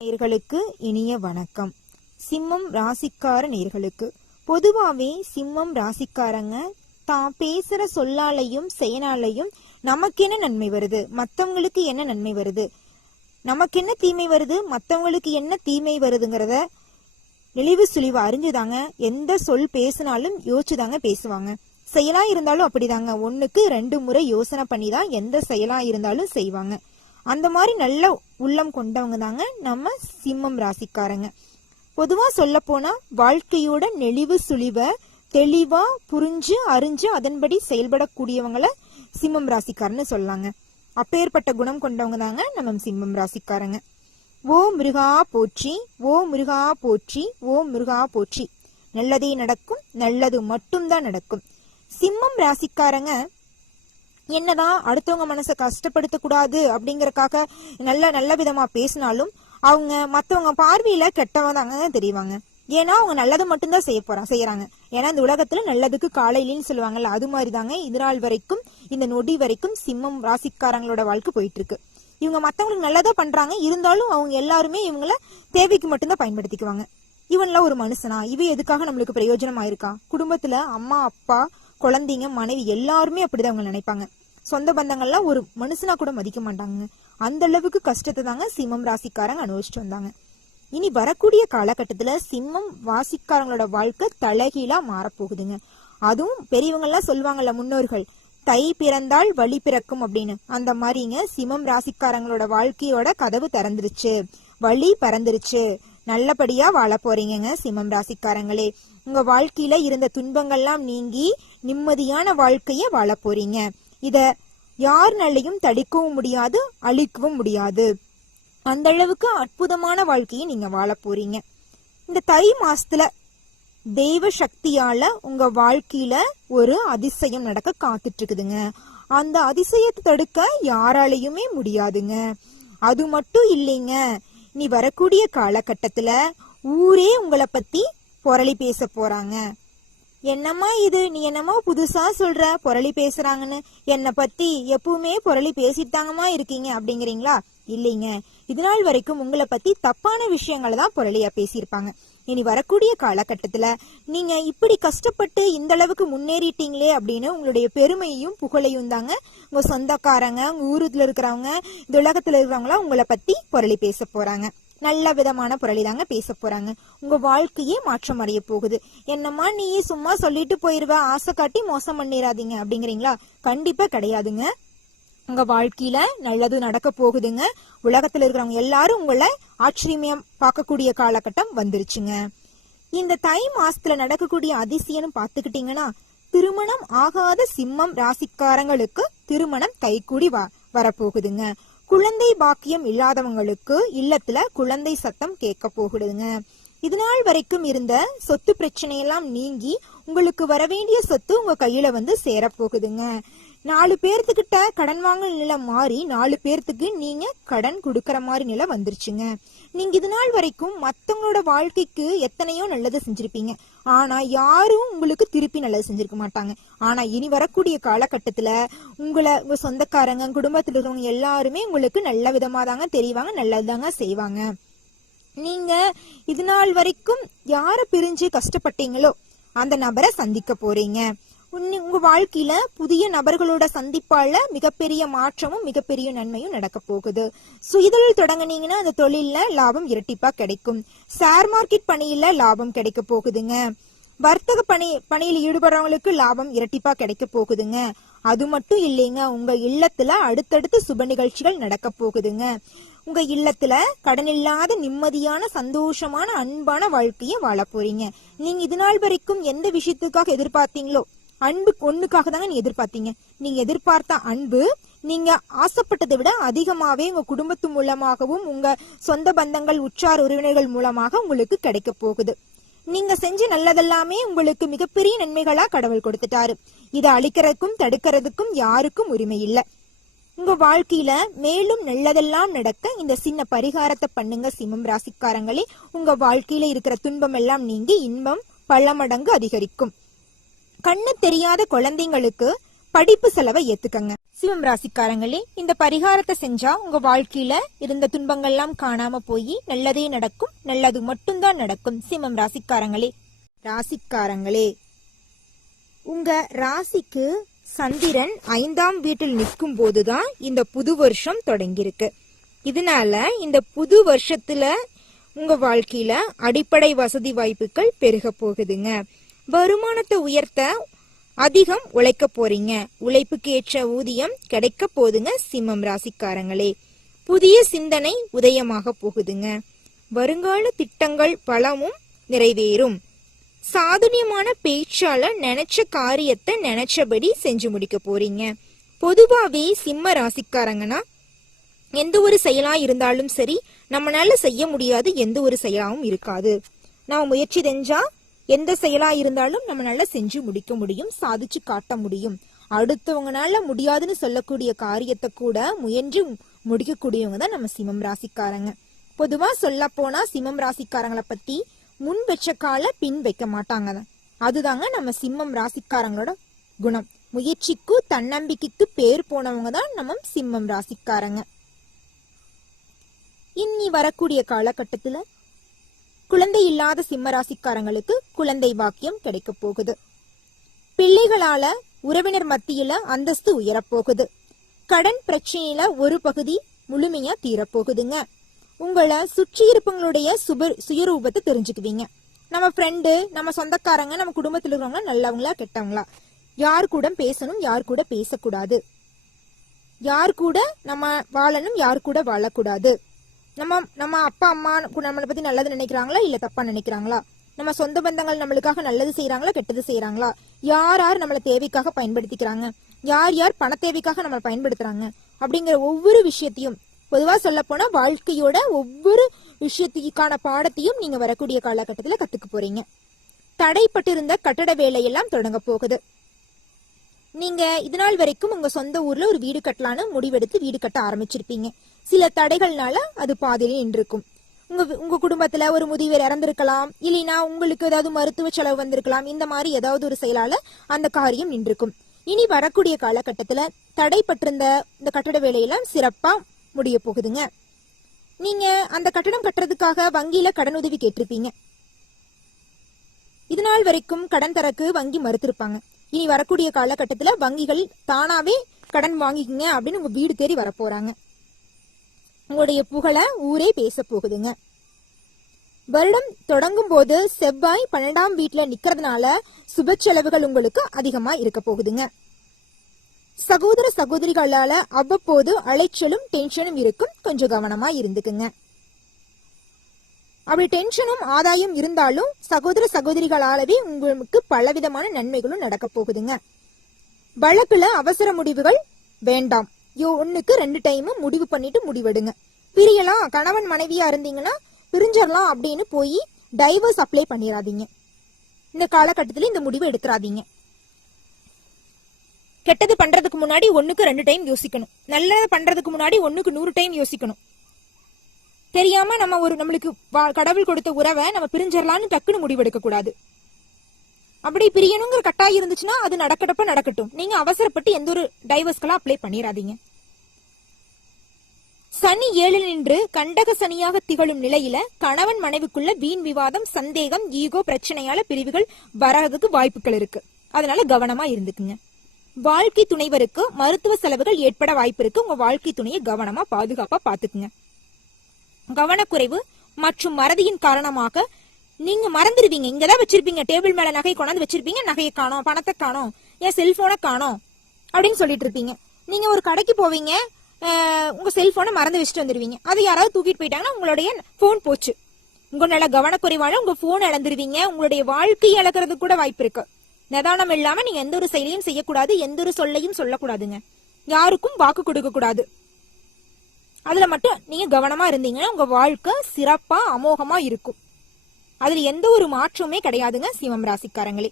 நேர்களுக்கு இனிய வணக்கம். சிம்மம் ராசிக்கார நேர்களுக்கு பொதுவாவே சிம்மம் ராசிக்காரங்க தான் பேசுற சொல்லாலையும் செயலாலையும் நமக்கு என்ன நன்மை வருது, மத்தவங்களுக்கு என்ன நன்மை வருது, நமக்கு என்ன தீமை வருது, மத்தவங்களுக்கு என்ன தீமை வருதுங்கிறத நெளிவு சுழிவு அறிஞ்சுதாங்க எந்த சொல் பேசினாலும் யோசிச்சுதாங்க பேசுவாங்க. செயலா இருந்தாலும் அப்படிதாங்க, 1க்கு 2 முறை யோசனை பண்ணிதான் எந்த செயலா இருந்தாலும் செய்வாங்க. அந்த மாதிரி நல்ல உள்ளம் கொண்டவங்க தாங்க நம்ம சிம்மம் ராசிக்காரங்க. பொதுவா சொல்ல போனா வாழ்க்கையோட நெளிவு சுழிவ தெளிவா புரிஞ்சு அறிஞ்சு அதன்படி செயல்படக்கூடியவங்கள சிம்மம் ராசிக்காரன்னு சொல்லாங்க. அப்பேற்பட்ட குணம் கொண்டவங்க தாங்க நம்ம சிம்மம் ராசிக்காரங்க. ஓ முருகா போற்றி, ஓ முருகா போற்றி, ஓ முருகா போற்றி. நல்லதே நடக்கும், நல்லது மட்டும்தான் நடக்கும். சிம்மம் ராசிக்காரங்க என்னதான் அடுத்தவங்க மனசை கஷ்டப்படுத்த கூடாது அப்படிங்கறக்காக நல்ல விதமா பேசினாலும் அவங்க மத்தவங்க பார்வையில கெட்டவங்க தாங்க தெரியுவாங்க. ஏன்னா அவங்க நல்லது மட்டும்தான் செய்யறாங்க. ஏன்னா இந்த உலகத்துல நல்லதுக்கு காலையிலன்னு சொல்லுவாங்கல்ல, அது மாதிரி தாங்க இது நாள் வரைக்கும் இந்த நொடி வரைக்கும் சிம்மம் ராசிக்காரங்களோட வாழ்க்கை போயிட்டு இருக்கு. இவங்க மத்தவங்களுக்கு நல்லதா பண்றாங்க, இருந்தாலும் அவங்க எல்லாருமே இவங்கள தேவைக்கு மட்டும்தான் பயன்படுத்திக்குவாங்க. இவன்ல ஒரு மனுஷனா, இவ எதுக்காக நம்மளுக்கு பிரயோஜனமா இருக்கா? குடும்பத்துல அம்மா அப்பா குழந்தைங்க மனைவி எல்லாருமே அப்படிதான் அவங்க நினைப்பாங்க. சொந்த பந்தங்கள்லாம் ஒரு மனுஷனா கூட மதிக்க மாட்டாங்க. அந்த அளவுக்கு கஷ்டத்தை தாங்க சிம்மம் ராசிக்காரங்க அனுபவிச்சுட்டு வந்தாங்க. இனி வரக்கூடிய காலகட்டத்துல சிம்மம் ராசிக்காரங்களோட வாழ்க்கை தலைகீழா மாறப்போகுதுங்க. அதுவும் பெரியவங்க எல்லாம் சொல்லுவாங்கல்ல, முன்னோர்கள், தை பிறந்தால் வழி பிறக்கும் அப்படின்னு. அந்த மாதிரிங்க சிம்மம் ராசிக்காரங்களோட வாழ்க்கையோட கதவு திறந்துருச்சு, வழி பறந்துருச்சு. நல்லபடியா வாழ போறீங்க சிம்மம் ராசிக்காரங்களே. உங்க வாழ்க்கையில இருந்த துன்பங்கள்லாம் நீங்கி நிம்மதியான வாழ்க்கைய வாழ போறீங்க. இத யாருனாலையும் தடுக்கவும் முடியாது, அழிக்கவும் முடியாது. அந்த அளவுக்கு அற்புதமான வாழ்க்கையை நீங்க வாழ போறீங்க. இந்த தை மாசத்துல தெய்வ சக்தியால உங்க வாழ்க்கையில ஒரு அதிசயம் நடக்க காத்துட்டு இருக்குதுங்க. அந்த அதிசயத்தை தடுக்க யாராலையுமே முடியாதுங்க. அது மட்டும் இல்லைங்க, நீ வரக்கூடிய காலகட்டத்துல ஊரே உங்களை பத்தி புரளி பேச போறாங்க. என்னம்மா இது, நீ என்னமோ புதுசா சொல்ற, புரளி பேசுறாங்கன்னு, என்னை பத்தி எப்பவுமே புரளி பேசிட்டாங்கம்மா இருக்கீங்க அப்படிங்கிறீங்களா? இல்லைங்க, இது நாள் வரைக்கும் உங்களை பத்தி தப்பான விஷயங்களை தான் புரளியா பேசியிருப்பாங்க. இனி வரக்கூடிய காலகட்டத்துல நீங்க இப்படி கஷ்டப்பட்டு இந்த அளவுக்கு முன்னேறிட்டீங்களே அப்படின்னு உங்களுடைய பெருமையும் புகழையும் தாங்க உங்க சொந்தக்காரங்க, உங்க ஊருல இருக்கிறவங்க, இந்த உலகத்துல இருக்கிறவங்களா உங்களை பத்தி புரளி பேச போறாங்க. நல்ல விதமான புரளி தாங்க பேச போறாங்க. உங்க வாழ்க்கையே மாற்றம் அடைய போகுது. என்னம்மா நீ சும்மா சொல்லிட்டு போயிருவ, ஆசை காட்டி மோசம் பண்ணிடாதீங்க அப்படிங்கிறீங்களா? கண்டிப்பா கிடையாதுங்க. உங்க வாழ்க்கையில நல்லது நடக்க போகுதுங்க. உலகத்துல இருக்கிறவங்க எல்லாரும் உங்களை ஆச்சரியமா பார்க்கக்கூடிய காலகட்டம் வந்துருச்சுங்க. இந்த தை மாசத்துல நடக்கக்கூடிய அதிசயம் பாத்துக்கிட்டீங்கன்னா, திருமணம் ஆகாத சிம்மம் ராசிக்காரங்களுக்கு திருமணம் கைகூடி வரப்போகுதுங்க. குழந்தை பாக்கியம் இல்லாதவங்களுக்கு இல்லத்துல குழந்தை சத்தம் கேட்க போகுதுங்க. இது நாள் வரைக்கும் இருந்த சொத்து பிரச்சனையெல்லாம் நீங்கி உங்களுக்கு வர வேண்டிய சொத்து உங்க கையில வந்து சேரப்போகுதுங்க. 4 பேர்த்துக்கிட்ட கடன் வாங்கல் நிலை மாறி 4 பேர்த்துக்கு நீங்க கடன் கொடுக்கற மாதிரி நிலை வந்துருச்சுங்க. நீங்க இது நாள் வரைக்கும் மத்தவங்களோட வாழ்க்கைக்கு எத்தனையோ நல்லது செஞ்சிருப்பீங்க, ஆனா யாரும் உங்களுக்கு திருப்பி நல்லது செஞ்சிருக்க மாட்டாங்க. ஆனா இனி வரக்கூடிய காலகட்டத்துல உங்க சொந்தக்காரங்க, குடும்பத்துல இருக்கிறவங்க எல்லாருமே உங்களுக்கு நல்ல விதமா தாங்க தெரிவாங்க, நல்லதுதாங்க செய்வாங்க. நீங்க இது நாள் வரைக்கும் யார பிரிஞ்சு கஷ்டப்பட்டீங்களோ அந்த நபரை சந்திக்க போறீங்க. உங்க வாழ்க்கையில புதிய நபர்களோட சந்திப்பால மிகப்பெரிய மாற்றமும் மிகப்பெரிய நன்மையும் நடக்க போகுது. சுயதொழில் தொடங்கினீங்கன்னா அந்த தொழில லாபம் இரட்டிப்பா கிடைக்கும். ஷேர் மார்க்கெட் பணியில லாபம் கிடைக்க போகுதுங்க. வர்த்தக பணியில் ஈடுபடுறவங்களுக்கு லாபம் இரட்டிப்பா கிடைக்க போகுதுங்க. அது மட்டும் இல்லைங்க, உங்க இல்லத்துல அடுத்தடுத்து சுப நிகழ்ச்சிகள் நடக்க போகுதுங்க. உங்க இல்லத்துல கடன் இல்லாத நிம்மதியான சந்தோஷமான அன்பான வாழ்க்கைய வாழ போறீங்க. நீங்க இது நாள் வரைக்கும் எந்த விஷயத்துக்காக எதிர்பார்த்தீங்களோ, அன்பு ஒண்ணுக்காக தாங்க நீங்க எதிர்பார்த்தீங்க. நீங்க எதிர்பார்த்த அன்பு நீங்க ஆசைப்பட்டதை விட அதிகமாவே உங்க குடும்பத்து மூலமாகவும் உங்க சொந்த பந்தங்கள் உற்றார் உறவினர்கள் மூலமாக உங்களுக்கு கிடைக்க போகுது. நீங்க செஞ்ச நல்லதெல்லாமே உங்களுக்கு மிகப்பெரிய நன்மைகளா கடவுள் கொடுத்துட்டாரு. இதை அழிக்கிறதுக்கும் தடுக்கிறதுக்கும் யாருக்கும் உரிமை இல்லை. உங்க வாழ்க்கையில மேலும் நல்லதெல்லாம் நடக்க இந்த சின்ன பரிகாரத்தை பண்ணுங்க சிம்மம் ராசிக்காரங்களே. உங்க வாழ்க்கையில இருக்கிற துன்பம் எல்லாம் நீங்கி இன்பம் பல மடங்கு அதிகரிக்கும். கண்ணு தெரியாத குழந்தைங்களுக்கு படிப்பு செலவை ஏத்துக்கங்க. சிம்மம் ராசிக்காரங்களே, இந்த பரிகாரத்தை செஞ்சா உங்க வாழ்க்கையில இருந்த துன்பங்கள் எல்லாம் காணாம போய் நல்லதே நடக்கும், நல்லது மட்டும்தான் நடக்கும். சிம்மம் ராசிக்காரங்களே, உங்க ராசிக்கு சந்திரன் 5ஆம் வீட்டில் நிற்கும் போதுதான் இந்த புது வருஷம் தொடங்கியிருக்கு. இதனால இந்த புது வருஷத்துல உங்க வாழ்க்கையில அடிப்படை வசதி வாய்ப்புகள் பெருக போகுதுங்க. வருமானத்தை உயர்த்த அதிகம் உழைக்க போறீங்க. உழைப்புக்கு ஏற்ற ஊதியம் கிடைக்க போதுங்க. சிம்மம் ராசிக்காரங்களே, புதிய சிந்தனை உதயமாக போகுதுங்க. வருங்கால திட்டங்கள் பலமும் நிறைவேறும். சாதுரியமான பேச்சால நினைச்ச காரியத்தை நினைச்சபடி செஞ்சு முடிக்க போறீங்க. பொதுவாவே சிம்ம ராசிக்காரங்கன்னா எந்த ஒரு செயலா இருந்தாலும் சரி, நம்மளால செய்ய முடியாது எந்த ஒரு செயலாவும் இருக்காது. நம்ம முயற்சி செஞ்சா எந்த செயலா இருந்தாலும் நம்மளால செஞ்சு முடிக்க முடியும், சாதிச்சு காட்ட முடியும். அடுத்தவங்கனால முடியாதுன்னு சொல்லக்கூடிய காரியத்தை கூட முயன்று முடிக்கக்கூடியவங்க தான் நம்ம சிம்மம் ராசிக்காரங்க. பொதுவா சொல்ல போனா சிம்மம் ராசிக்காரங்களை பத்தி முன் வச்ச கால பின் வைக்க மாட்டாங்க. அதுதாங்க நம்ம சிம்மம் ராசிக்காரங்களோட குணம். முயற்சிக்கு தன்னம்பிக்கைக்கு பேர் போனவங்க தான் நம்ம சிம்மம் ராசிக்காரங்க. இன்னி வரக்கூடிய காலகட்டத்துல குழந்தை இல்லாத சிம்ம ராசிக்காரங்களுக்கு குழந்தை பாக்கியம் கிடைக்க போகுது. பிள்ளைகளால உறவினர் மத்தியில அந்தஸ்து உயரப்போகுது. கடன் பிரச்சனையில ஒரு பகுதி முழுமையா தீரப்போகுதுங்க. உங்களை சுற்றி இருப்பவங்களுடைய சுயரூபத்தை தெரிஞ்சுக்குவீங்க. நம்ம ஃப்ரெண்டு, நம்ம சொந்தக்காரங்க, நம்ம குடும்பத்தில் இருக்கிறவங்க நல்லவங்களா கெட்டவங்களா, யார் கூட பேசணும், யார் கூட பேசக்கூடாது, யார் கூட நம்ம வாழணும், யார் கூட வாழக்கூடாது, நம்ம அப்பா அம்மா நம்மளை பத்தி நல்லது நினைக்கிறாங்களா இல்ல தப்பா நினைக்கிறாங்களா, நம்ம சொந்த பந்தங்கள் நம்மளுக்காக நல்லது செய்யறாங்களா கெட்டது செய்யறாங்களா, யார் யார் நம்மளை தேவைக்காக பயன்படுத்திக்கிறாங்க, யார் யார் பண தேவைக்காக நம்மளை பயன்படுத்துறாங்க அப்படிங்கிற ஒவ்வொரு விஷயத்தையும், பொதுவா சொல்ல போனா வாழ்க்கையோட ஒவ்வொரு விஷயத்துக்கான பாடத்தையும் நீங்க வரக்கூடிய காலகட்டத்துல கத்துக்க போறீங்க. தடைப்பட்டிருந்த கட்டட வேலையெல்லாம் தொடங்க போகுது. நீங்க இதனால் வரைக்கும் உங்க சொந்த ஊர்ல ஒரு வீடு கட்டலான்னு முடிவெடுத்து வீடு கட்ட ஆரம்பிச்சிருப்பீங்க. சில தடைகள்னால அது பாதியிலே நின்றுருக்கும். உங்க குடும்பத்துல ஒரு முதியவர் இறந்திருக்கலாம், இல்லைன்னா உங்களுக்கு ஏதாவது மருத்துவ செலவு வந்திருக்கலாம். இந்த மாதிரி ஏதாவது ஒரு செயலால அந்த காரியம் நின்றுருக்கும். இனி வரக்கூடிய காலகட்டத்துல தடைப்பட்டிருந்த இந்த கட்டட வேலையெல்லாம் சிறப்பா முடிய போகுதுங்க. நீங்க அந்த கட்டடம் கட்டுறதுக்காக வங்கியில கடன் உதவி கேட்டிருப்பீங்க. இதனால் வரைக்கும் கடன் தரக்கு வங்கி மறுத்திருப்பாங்க. இனி வரக்கூடிய காலகட்டத்துல வங்கிகள் தானாவே கடன் வாங்கிக்கங்க அப்படின்னு உங்க வீடு தேடி வரப்போறாங்க. உங்களுடைய புகழ ஊரே பேச போகுதுங்க. வருடம் தொடங்கும் போது செவ்வாய் 12ஆம் வீட்டுல நிக்கிறதுனால சுப செலவுகள் உங்களுக்கு அதிகமா இருக்க போகுதுங்க. சகோதர சகோதரிகளால அவ்வப்போது அலைச்சலும் டென்ஷனும் இருக்கும். கொஞ்சம் கவனமா இருந்துக்குங்க. அப்படி டென்ஷனும் ஆதாயம் இருந்தாலும் சகோதர சகோதரிகளாலவே உங்களுக்கு பலவிதமான நன்மைகளும் நடக்க போகுதுங்க. வழக்குல அவசர முடிவுகள் வேண்டாம். ஒண்ணுக்கு 2 டைம் முடிவு பண்ணிட்டு முடிவெடுங்க. பிரியலாம், கணவன் மனைவியா இருந்தீங்கன்னா பிரிஞ்சிடலாம் அப்படின்னு போய் டைவர்ஸ் அப்ளை பண்ணிடாதீங்க. இந்த காலகட்டத்துல இந்த முடிவு எடுத்துறாதீங்க. கெட்டது பண்றதுக்கு முன்னாடி 1க்கு 2 டைம் யோசிக்கணும். நல்லது பண்றதுக்கு முன்னாடி 1க்கு 100 டைம் யோசிக்கணும். தெரியாம நம்மளுக்கு கடவுள் கொடுத்த உறவை நம்ம பிரிஞ்சிடலான்னு டக்குன்னு முடிவெடுக்க கூடாது. அப்படி பிரியணுங்கிற கட்டாயம் இருந்துச்சுன்னா அது நடக்கட்டப்ப நடக்கட்டும். நீங்க அவசரப்பட்டு எந்த ஒரு டைவர்ஸ்க்கெல்லாம் அப்ளை பண்ணிடாதீங்க. சனி 7 நின்று கண்டக சனியாக திகழும் நிலையில கணவன் மனைவிக்குள்ள வீண் விவாதம், சந்தேகம், ஈகோ பிரச்சனையால பிரிவுகள் வரதுக்கு வாய்ப்புகள் இருக்கு. அதனால கவனமா இருந்துக்குங்க. வாழ்க்கை துணைவருக்கு மருத்துவ செலவுகள் ஏற்பட வாய்ப்பு இருக்கு. உங்க வாழ்க்கை துணையை கவனமா பாதுகாப்பா பாத்துக்குங்க. கவனக்குறைவு மற்றும் மறதியின் காரணமாக நீங்க மறந்துடுவீங்க. இங்கதான் வச்சிருப்பீங்க, டேபிள் மேல நகை கொண்டாந்து வச்சிருப்பீங்க, நகையை காணோம், பணத்தை காணோம், என் செல்போனை காணோம் அப்படின்னு சொல்லிட்டு இருப்பீங்க. நீங்க ஒரு கடைக்கு போவீங்க, உங்க செல்போனை மறந்து வச்சுட்டு வந்துருவீங்க. அதை யாராவது தூக்கிட்டு போயிட்டாங்கன்னா உங்களுடைய போன் போச்சு. உங்களோட கவனக்குறைவால உங்க போன் இழந்துருவீங்க. உங்களுடைய வாழ்க்கையை இழக்கிறது கூட வாய்ப்பு இருக்கு. நிதானம் இல்லாம நீங்க எந்த ஒரு செயலையும் செய்யக்கூடாது, எந்த ஒரு சொல்லையும் சொல்லக்கூடாதுங்க. யாருக்கும் வாக்கு கொடுக்க கூடாது. அதுல மட்டும் நீங்க கவனமா இருந்தீங்கன்னா உங்க வாழ்க்கை சிறப்பா அமோகமா இருக்கும். அதுல எந்த ஒரு மாற்றமே கிடையாதுங்க சிம்மம் ராசிக்காரங்களே.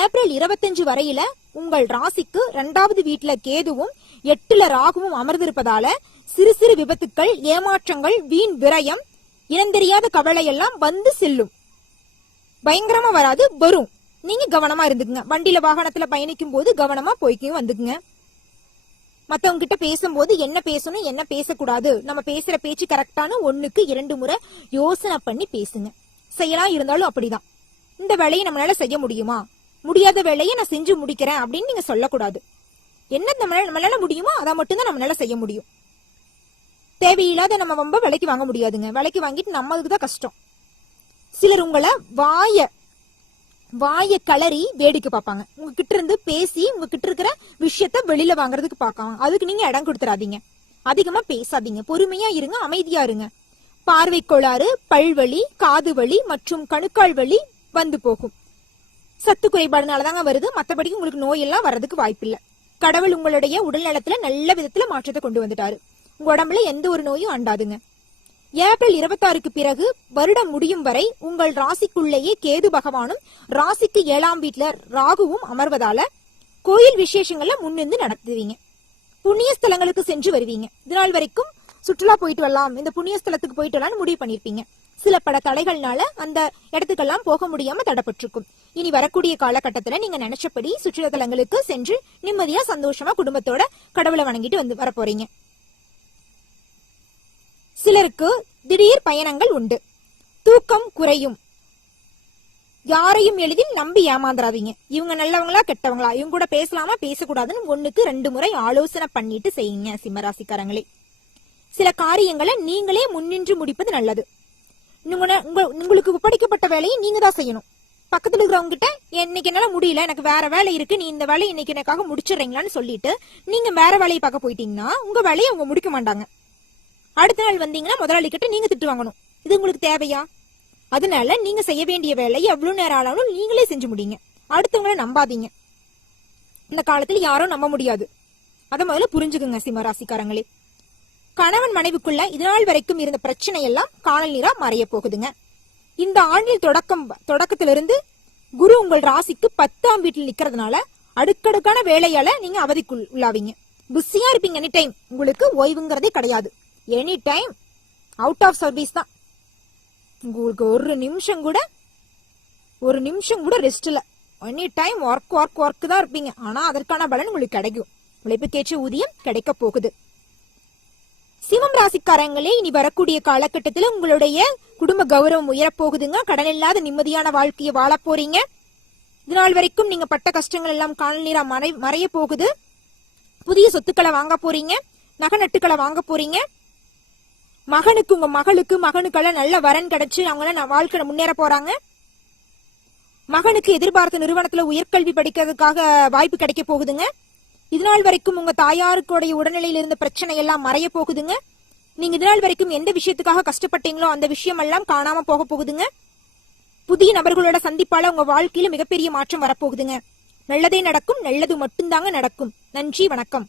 ஏப்ரல் 25 வரையில உங்கள் ராசிக்கு 2வது வீட்டுல கேதுவும் 8ல ராகுவும் அமர்ந்திருப்பதால சிறு சிறு விபத்துக்கள், ஏமாற்றங்கள், வீண் விரயம், இனந்தெரியாத கவலை எல்லாம் வந்து செல்லும். பயங்கரமா வராது, வரும். நீங்க கவனமா இருந்துக்குங்க. வண்டியில வாகனத்துல பயணிக்கும் போது கவனமா போய்க்கும் வந்துக்குங்க. மத்தவங்க கிட்ட பேசும்போது என்ன பேசணும் என்ன பேசக்கூடாது, நம்ம பேசுற பேச்சு கரெக்டான 1க்கு 2 முறை யோசனை பண்ணி பேசுங்க. செயலா இருந்தாலும் அப்படிதான். இந்த வேலையை நம்மளால செய்ய முடியுமா, முடியாத வேலையை நான் செஞ்சு முடிக்கிறேன் அப்படின்னு நீங்க சொல்லக்கூடாது. என்ன நம்மளால முடியுமோ அதை மட்டும்தான் நம்மளால செய்ய முடியும். தேவையில்லாத நம்ம ரொம்ப விலைக்கு வாங்க முடியாதுங்க. விலைக்கு வாங்கிட்டு நம்மளுக்கு தான் கஷ்டம். சிலர் உங்களை வாய கலரி வேடிக்கை பார்ப்பாங்க. உங்ககிட்ட இருந்து பேசி உங்ககிட்ட இருக்கிற விஷயத்த வெளியில வாங்குறதுக்கு பார்க்காங்க. அதுக்கு நீங்க இடம் கொடுத்துறாதீங்க. அதிகமா பேசாதீங்க. பொறுமையா இருங்க, அமைதியா இருங்க. பார்வை கோளாறு, பல்வலி, காது வலி மற்றும் கணுக்கால் வலி வந்து போகும். சத்து குறைபாடுனாலதாங்க வருது. மற்றபடி உங்களுக்கு நோய் எல்லாம் வர்றதுக்கு வாய்ப்பில்லை. கடவுள் உங்களுடைய உடல் நலத்துல நல்ல விதத்துல மாற்றத்தை கொண்டு வந்துட்டாரு. உங்க உடம்புல எந்த ஒரு நோயும் அண்டாதுங்க. ஏப்ரல் 26க்கு பிறகு வருடம் முடியும் வரை உங்கள் ராசிக்குள்ளேயே கேது பகவானும் ராசிக்கு 7ஆம் வீட்டுல ராகுவும் அமர்வதால கோயில் விசேஷங்கள்ல முன்னிருந்து நடத்துவீங்க. புண்ணிய ஸ்தலங்களுக்கு சென்று வருவீங்க. இதனால் வரைக்கும் சுற்றுலா போயிட்டு வரலாம், இந்த புண்ணிய ஸ்தலத்துக்கு போயிட்டு வரலாம்னு முடிவு பண்ணிருப்பீங்க. சில பல தடைகள்னால அந்த இடத்துக்கெல்லாம் போக முடியாம தடைப்பட்டிருக்கும். இனி வரக்கூடிய காலகட்டத்துல நீங்க நினைச்சபடி சுற்றுலா தலங்களுக்கு சென்று நிம்மதியா சந்தோஷமா குடும்பத்தோட கடவுளை வணங்கிட்டு வர போறீங்க. சிலருக்கு திடீர் பயணங்கள் உண்டு. தூக்கம் குறையும். யாரையும் எளிதில் நம்பி ஏமாந்துறாதீங்க. இவங்க நல்லவங்களா கெட்டவங்களா, இவங்க கூட பேசலாமா பேசக்கூடாதுன்னு 1க்கு 2 முறை ஆலோசனை பண்ணிட்டு செய்யுங்க சிம்மராசிக்காரங்களே. சில காரியங்களை நீங்களே முன்னின்று முடிப்பது நல்லது. உங்களுக்கு ஒப்படைக்கப்பட்ட வேலையை நீங்க தான் செய்யணும். பக்கத்துல இருக்கிறவங்க கிட்ட இன்னைக்கு என்னால முடியல, எனக்கு வேற வேலை இருக்கு, நீ இந்த வேலையை இன்னைக்கு எனக்காக முடிச்சிடுறீங்களான்னு சொல்லிட்டு நீங்க வேற வேலையை பார்க்க போயிட்டீங்கன்னா உங்க வேலையை அவங்க முடிக்க மாட்டாங்க. அடுத்த நாள் வந்தீங்கன்னா முதலாளி கிட்ட நீங்க திட்டு வாங்கணும். இது உங்களுக்கு தேவையா? அதனால நீங்க செய்ய வேண்டிய வேலையை எவ்வளவு நேரம் ஆனாலும் நீங்களே செஞ்சு முடியுங்க. அடுத்தவங்களை நம்பாதீங்க. இந்த காலத்துல யாரும் நம்ப முடியாது. அதை முதல்ல புரிஞ்சுக்குங்க சிம்மராசிக்காரங்களே. கணவன் மனைவிக்குள்ள இதனால் வரைக்கும் இருந்த பிரச்சனை எல்லாம் காணல் நீரா மறைய போகுதுங்க. இந்த ஆண்டில் தொடக்கத்திலிருந்து குரு உங்கள் ராசிக்கு 10ஆம் வீட்டில் நிக்கிறதுனால அடுக்கடுக்கான வேலையால நீங்க அவதிக்குள் உள்ளாவீங்க. பிஸியா இருப்பீங்க. எனி டைம் உங்களுக்கு ஓய்வுங்கிறதே கிடையாது. Any time out of service தான். உங்களுக்கு ஒரு நிமிஷம் கூட ரெஸ்ட் இல்ல. எனி டைம் ஒர்க் தான் இருப்பீங்க. ஆனா அதற்கான பலன் உங்களுக்கு கிடைக்கும். உழைப்புக்கேற்ற ஊதியம் கிடைக்க போகுது. சிம்மம் ராசிக்காரங்களே, இனி வரக்கூடிய காலகட்டத்தில் உங்களுடைய குடும்ப கௌரவம் உயரப்போகுதுங்க. கடன் இல்லாத நிம்மதியான வாழ்க்கையை வாழ போறீங்க. இதனால் வரைக்கும் நீங்க பட்ட கஷ்டங்கள் எல்லாம் காணல் நீரா மறைய போகுது. புதிய சொத்துக்களை வாங்க போறீங்க. நகை நட்டுக்களை வாங்க போறீங்க. உங்க மகனுக்கெல்லாம் நல்ல வரன் கிடைச்சு அவங்க வாழ்க்கை முன்னேற போறாங்க. மகனுக்கு எதிர்பார்த்த நிறுவனத்துல உயர்கல்வி படிக்கிறதுக்காக வாய்ப்பு கிடைக்க போகுதுங்க. இதனால் வரைக்கும் உங்க தாயாருக்குடைய உடல்நிலையில இருந்த பிரச்சனை எல்லாம் மறைய போகுதுங்க. நீங்க இதனால் வரைக்கும் எந்த விஷயத்துக்காக கஷ்டப்பட்டீங்களோ அந்த விஷயம் எல்லாம் காணாம போக போகுதுங்க. புதிய நபர்களோட சந்திப்பால உங்க வாழ்க்கையில மிகப்பெரிய மாற்றம் வரப்போகுதுங்க. நல்லதே நடக்கும். நல்லது மட்டும்தாங்க நடக்கும். நன்றி, வணக்கம்.